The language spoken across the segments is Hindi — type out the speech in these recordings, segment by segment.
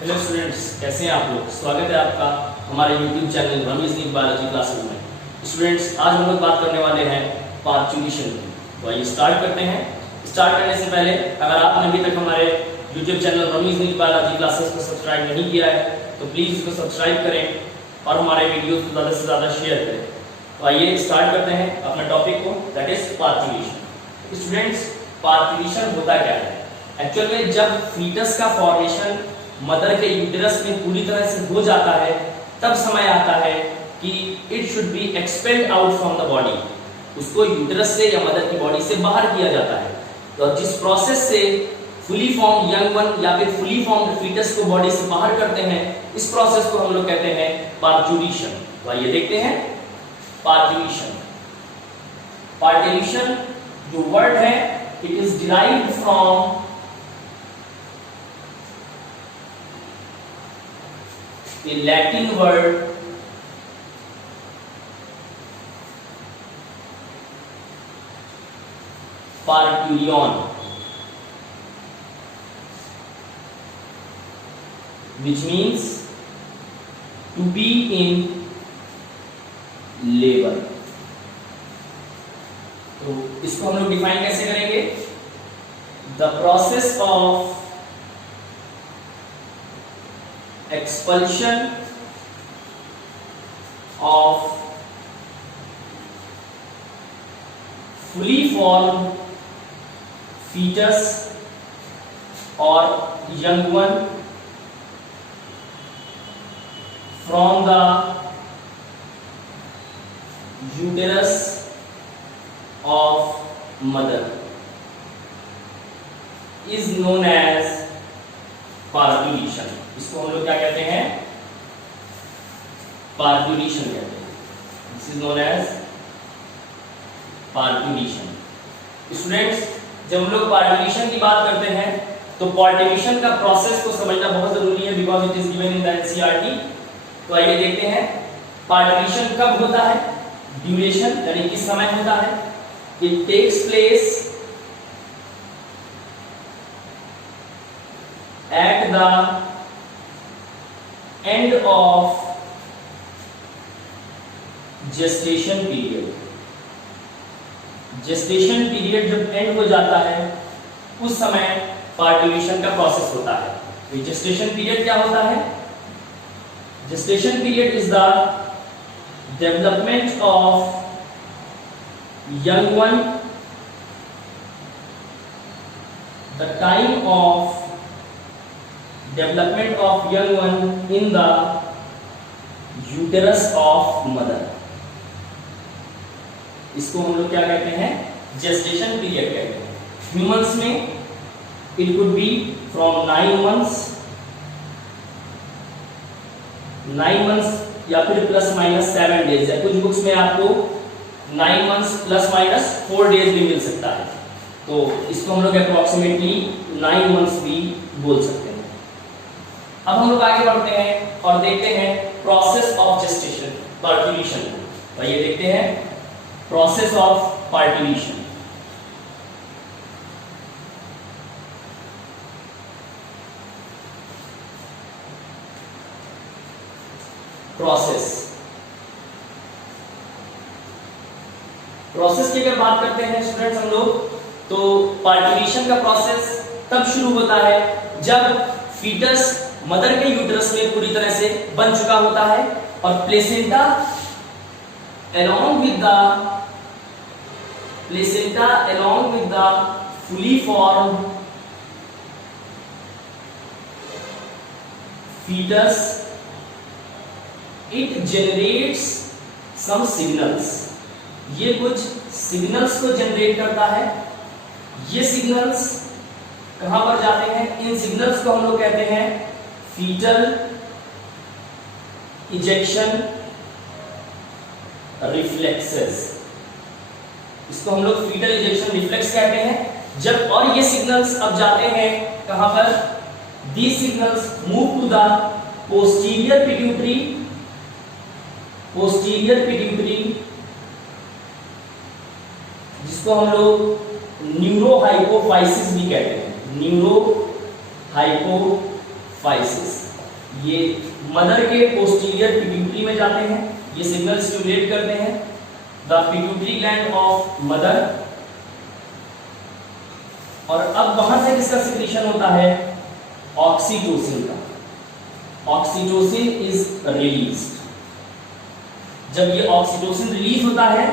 हेलो स्टूडेंट्स, कैसे हैं आप लोग। स्वागत है आपका हमारे YouTube channel Ramiz NEET biology classes में। स्टूडेंट्स, आज हम लोग बात करने वाले हैं पार्ट्यूशन की। तो आइए स्टार्ट करते हैं। स्टार्ट करने से पहले अगर आपने अभी तक हमारे YouTube channel Ramiz NEET biology classes को सब्सक्राइब नहीं किया है तो प्लीज़ इसको सब्सक्राइब करें और हमारे वीडियोज़ को ज़्यादा से ज़्यादा शेयर करें। तो आइए स्टार्ट करते हैं अपने टॉपिक को, दैट इज पार्ट्यूशन। स्टूडेंट्स, पार्ट्यूशन होता क्या है? एक्चुअल में जब फीटस का फॉर्मेशन मदर के यूटेरस में पूरी तरह से हो जाता है तब समय आता है कि it should be expelled out from the body. उसको यूटेरस से या मदर की बॉडी से बाहर किया जाता है। तो जिस प्रोसेस से फुली फॉर्म यंग वन या फिर फुली फॉर्म फीटस को बॉडी से बाहर करते हैं, इस प्रोसेस को हम लोग कहते हैं पार्ट्यूशन। तो आइए देखते हैं पार्ट्यूशन। पार्ट्यूशन जो वर्ड है it is derived from the Latin word parturion, which means to be in labor। तो इसको हम लोग डिफाइन कैसे करेंगे? The process of expulsion of fully formed fetus or young one from the uterus of mother is known as पार्ट्यूशन। इसको हम लोग क्या कहते हैं? पार्ट्यूशन कहते हैं। This is known as parturition. Students, जब हम लोग पार्ट्यूशन की बात करते हैं तो पार्ट्यूशन का प्रोसेस को समझना बहुत जरूरी है because it is given in the NCERT. तो आइए देखते हैं पार्ट्यूशन कब होता है, ड्यूरेशन यानी किस समय होता है। It takes place at the end of gestation period। gestation period जब end हो जाता है उस समय पार्ट्यूशन का प्रोसेस होता है। तो gestation period क्या होता है? gestation period is the development of young one, the time of development of young one in the uterus of mother। इसको हम लोग क्या कहते हैं? gestation period कहते हैं। ह्यूमंस में it could be from 9 months या फिर प्लस माइनस 7 डेज, या कुछ बुक्स में आपको 9 months प्लस माइनस 4 डेज भी मिल सकता है। तो इसको हम लोग अप्रोक्सीमेटली 9 months भी बोल सकते हैं। अब हम लोग आगे बढ़ते हैं और देखते हैं प्रोसेस ऑफ जेस्टेशन, पार्ट्यूशन। तो ये देखते हैं प्रोसेस ऑफ पार्ट्यूशन। प्रोसेस की अगर बात करते हैं स्टूडेंट्स हम लोग, तो पार्ट्यूशन का प्रोसेस तब शुरू होता है जब फीटस मदर के यूटेरस में पूरी तरह से बन चुका होता है और placenta along with the fully formed fetus it generates some signals। ये कुछ सिग्नल्स को जनरेट करता है। ये सिग्नल्स कहां पर जाते हैं? इन सिग्नल्स को हम लोग कहते हैं फीटल इजेक्शन रिफ्लेक्सेस। इसको हम लोग फीटल इजेक्शन रिफ्लेक्स कहते हैं। जब और ये सिग्नल्स अब जाते हैं कहां पर? These signals move to the posterior pituitary जिसको हम लोग न्यूरोहाइपोफाइसिस भी कहते हैं। न्यूरोहाइपोफाइसिस। ये मदर के पोस्टीरियर पिट्यूटरी में जाते हैं, ये सिग्नल स्टिमुलेट करते हैं the pituitary gland of mother. और अब वहां से किसका सिक्रीशन होता है? ऑक्सीटोसिन का। Oxytocin is released. जब ये ऑक्सीटोसिन रिलीज होता है,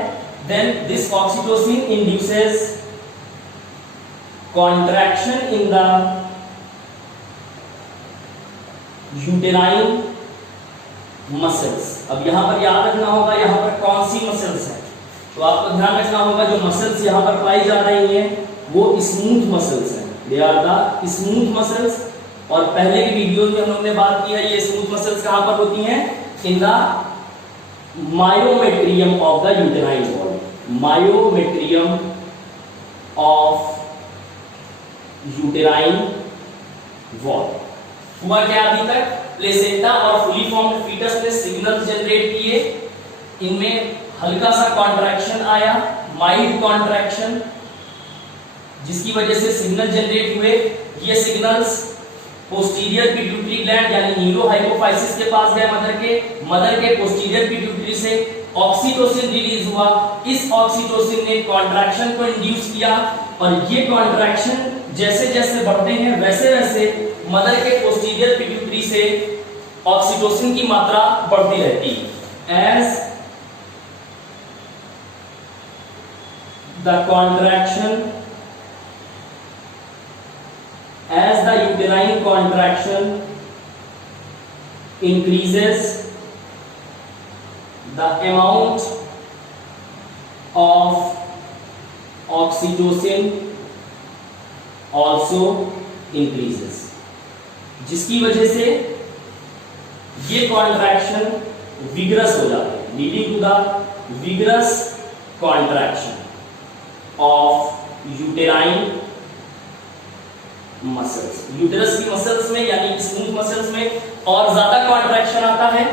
then this oxytocin induces contraction in the uterine muscles। अब यहां पर याद रखना होगा यहां पर कौन सी मसल्स है, तो आपको ध्यान रखना होगा जो मसल्स यहां पर पाई जा रही हैं वो स्मूथ मसल्स हैं, they are the smooth muscles. और पहले की वीडियोस में हम लोग ने बात की है ये स्मूथ मसल्स कहां पर होती हैं? In the myometrium of the uterine wall. Myometrium of uterine wall. हुआ क्या अभी तक? प्लेसेंटा और फुली फॉर्म्ड फीटस ने सिग्नल जनरेट किए, इनमें हल्का सा कॉन्ट्रैक्शन आया, माइल्ड कॉन्ट्रैक्शन, जिसकी वजह से सिग्नल जनरेट हुए। ये सिग्नल्स पोस्टीरियर पिट्यूटरी ग्लैंड यानी न्यूरोहाइपोफाइसिस के पास गए मदर के पोस्टीरियर पिट्यूटरी से ऑक्सीटोसिन रिलीज हुआ। इस ऑक्सीटोसिन ने कॉन्ट्रैक्शन को इंड्यूस किया और ये कॉन्ट्रैक्शन जैसे जैसे बढ़ते हैं वैसे वैसे मदर के पोस्टीरियर पिट्यूटरी से ऑक्सीटोसिन की मात्रा बढ़ती रहती है। As the contraction as the uterine contraction increases, the amount of oxytocin also increases, जिसकी वजह से ये कॉन्ट्रैक्शन विग्रस हो जाते हैं, leading to the vigorous contraction of uterine muscles. Uterus की मसल्स में यानी स्मूथ मसल्स में और ज्यादा कॉन्ट्रैक्शन आता है।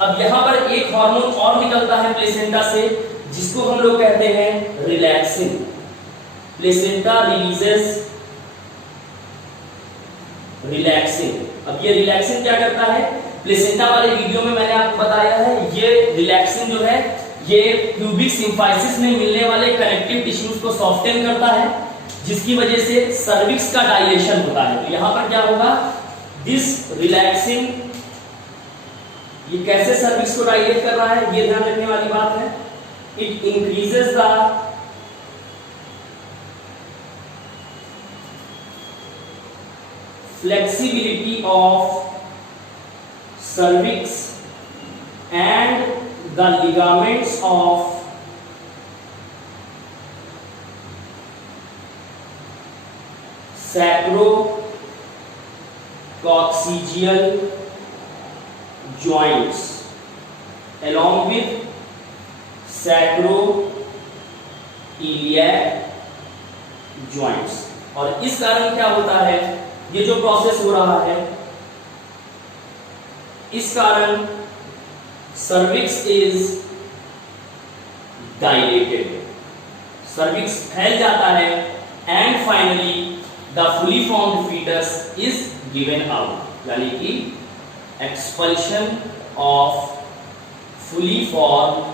अब यहां पर एक हार्मोन और निकलता है प्लेसेंटा से जिसको हम लोग कहते हैं रिलैक्सिन। Placenta releases relaxin. अब ये रिलैक्सिन क्या करता है? प्लेसेंटा वाले वीडियो में मैंने आपको बताया है ये रिलैक्सिन जो है ये प्यूबिक सिम्फाइसिस में मिलने वाले कनेक्टिव टिश्यूज को सॉफ्टन करता है, जिसकी वजह से सर्विक्स का डायलेशन होता है। तो यहां पर क्या होगा? दिस रिलैक्सिन ये कैसे सर्विक्स को डायलेट कर रहा है ये ध्यान रखने वाली बात है। It increases the flexibility of cervix and the ligaments of sacrococcygeal joints along with sacroiliac joints। और इस कारण क्या होता है? ये जो प्रोसेस हो रहा है इस कारण सर्विक्स इज डायलेटेड, सर्विक्स फैल जाता है and finally the fully formed fetus is given out, यानी कि expulsion of fully formed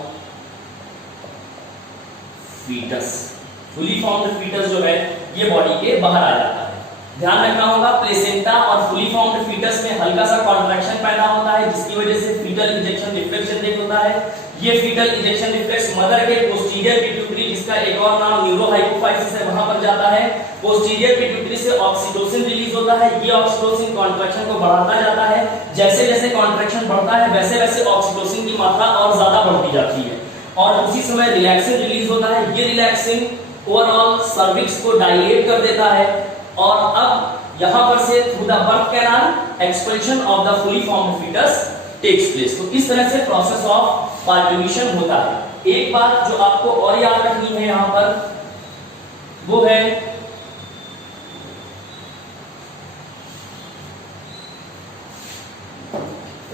fetus। fully formed fetus जो है ये बॉडी के बाहर आ जाता है। ध्यान रखना होगा प्लेसेंटा और fully formed fetus में हल्का सा कॉन्ट्रैक्शन पैदा होता है जिसकी वजह से फीटल इंजेक्शन रिफ्लेक्स जनरेट होता है। ये फीटल इंजेक्शन रिफ्लेक्स मदर के पोस्टीरियर पिट्यूटरी जिसका एक और नाम न्यूरोहाइपोफाइसिस है वहां पर जाता है। पोस्टीरियर पिट्यूटरी से ऑक्सीटोसिन रिलीज होता है। ये ऑक्सीटोसिन कॉन्ट्रैक्शन को बढ़ाता जाता है। जैसे जैसे कॉन्ट्रैक्शन बढ़ता है वैसे वैसे ऑक्सीटोसिन की मात्रा और ज्यादा बढ़ती जाती है और उसी समय रिलैक्सिन रिलीज होता है। ये रिलैक्सिन ओवरऑल सर्विक्स को डायलेट कर देता है और अब यहां पर से through the birth canal expulsion of the fully formed foetus takes place. तो इस तरह से प्रोसेस ऑफ पार्ट्यूशन होता है। एक बात जो आपको और याद रखनी है यहां पर वो है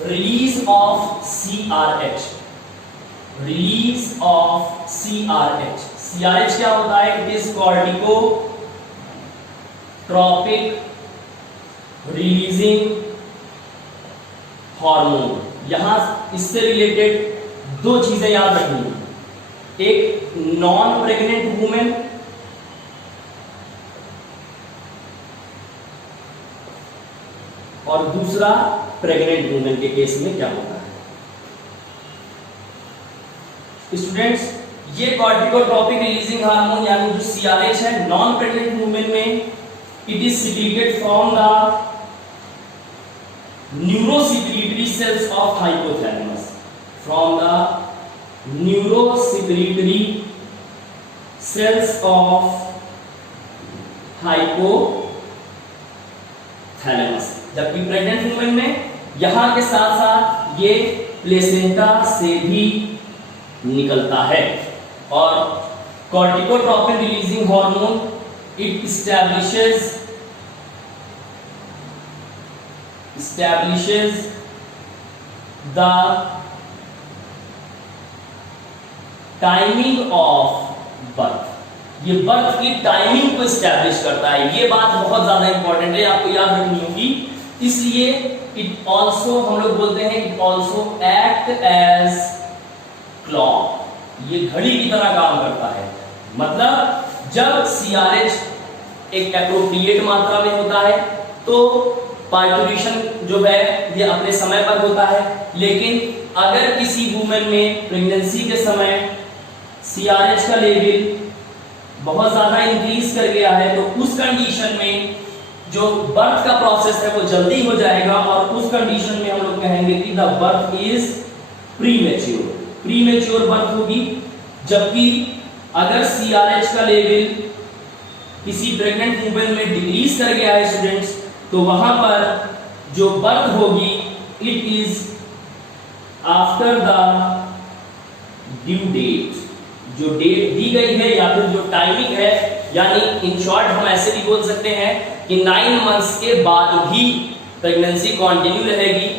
release of CRH। Release of CRH। CRH क्या होता है? It is corticotropic releasing hormone. यहां इससे रिलेटेड दो चीजें याद रखनी है, एक नॉन प्रेग्नेंट वुमेन और दूसरा प्रेग्नेंट वुमेन के केस में क्या होता है। स्टूडेंट्स, ये कॉर्टिकोट्रोपिक रिलीजिंग हार्मोन यानी जो सीआरएच है नॉन प्रेग्नेंट वुमेन में it is secreted from the neurosecretory cells of hypothalamus, from the neurosecretory cells of hypothalamus. जबकि प्रेग्नेंट वुमेन में यहां के साथ साथ ये प्लेसेंटा से भी निकलता है। और corticotropin releasing hormone it establishes the timing of birth. ये बर्थ की टाइमिंग को स्टैब्लिश करता है। ये बात बहुत ज्यादा इंपॉर्टेंट है, आपको याद रखनी होगी। इसलिए इट ऑल्सो, हम लोग बोलते हैं it also act as clock, ये घड़ी की तरह काम करता है। मतलब जब सीआरएच एक एप्रोप्रिएट मात्रा में होता है तो पार्टुरेशन जो है ये अपने समय पर होता है, लेकिन अगर किसी वुमेन में प्रेगनेंसी के समय सीआरएच का लेवल बहुत ज्यादा इंक्रीज कर गया है तो उस कंडीशन में जो बर्थ का प्रोसेस है वो जल्दी हो जाएगा और उस कंडीशन में हम लोग कहेंगे कि the birth is premature, premature birth होगी। जबकि अगर सीआरएच का लेवल किसी प्रेग्नेंट वुमेन में डिक्रीज कर गया है स्टूडेंट्स, तो वहां पर जो बर्थ होगी it is after the due date, जो डेट दी गई है या फिर जो टाइमिंग है, यानी इन शॉर्ट हम ऐसे भी बोल सकते हैं कि 9 मंथ्स के बाद भी प्रेगनेंसी कंटिन्यू रहेगी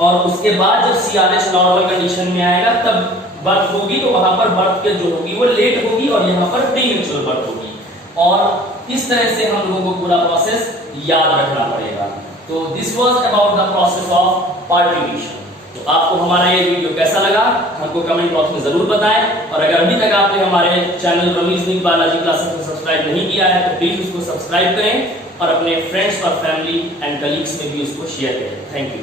और उसके बाद जब सीआरएच नॉर्मल कंडीशन में आएगा तब बर्थ होगी, तो वहां पर बर्थ के जो होगी वो लेट होगी और यहाँ पर प्रीमेच्योर बर्थ होगी। और इस तरह से हम लोगों को पूरा प्रोसेस याद रखना पड़ेगा। तो this was about the process of parturition. तो आपको हमारा ये वीडियो कैसा लगा हमको कमेंट बॉक्स में जरूर बताएं, और अगर अभी तक आपने हमारे चैनल रमीज निक बायोलॉजी क्लासेस को सब्सक्राइब नहीं किया है तो प्लीज उसको सब्सक्राइब करें और अपने फ्रेंड्स और फैमिली एंड कलीग्स में भी उसको शेयर करें। Thank you.